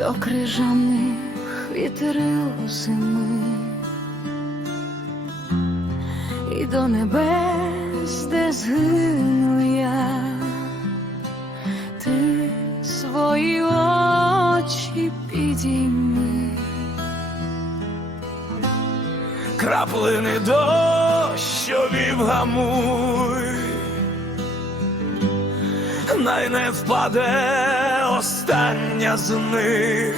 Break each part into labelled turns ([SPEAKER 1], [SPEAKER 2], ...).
[SPEAKER 1] до крижаних вітрил зими і до небес, де згину я, ти свої очі підійми.
[SPEAKER 2] краплини дощові вгамуй, най не впаде остання з них.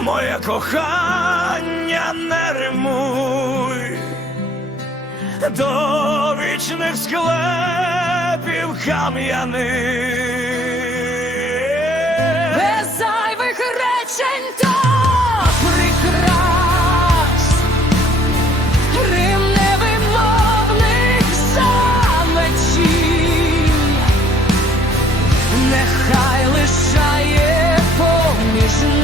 [SPEAKER 2] Моє кохання не римуй до вічних склепів кам'яних. see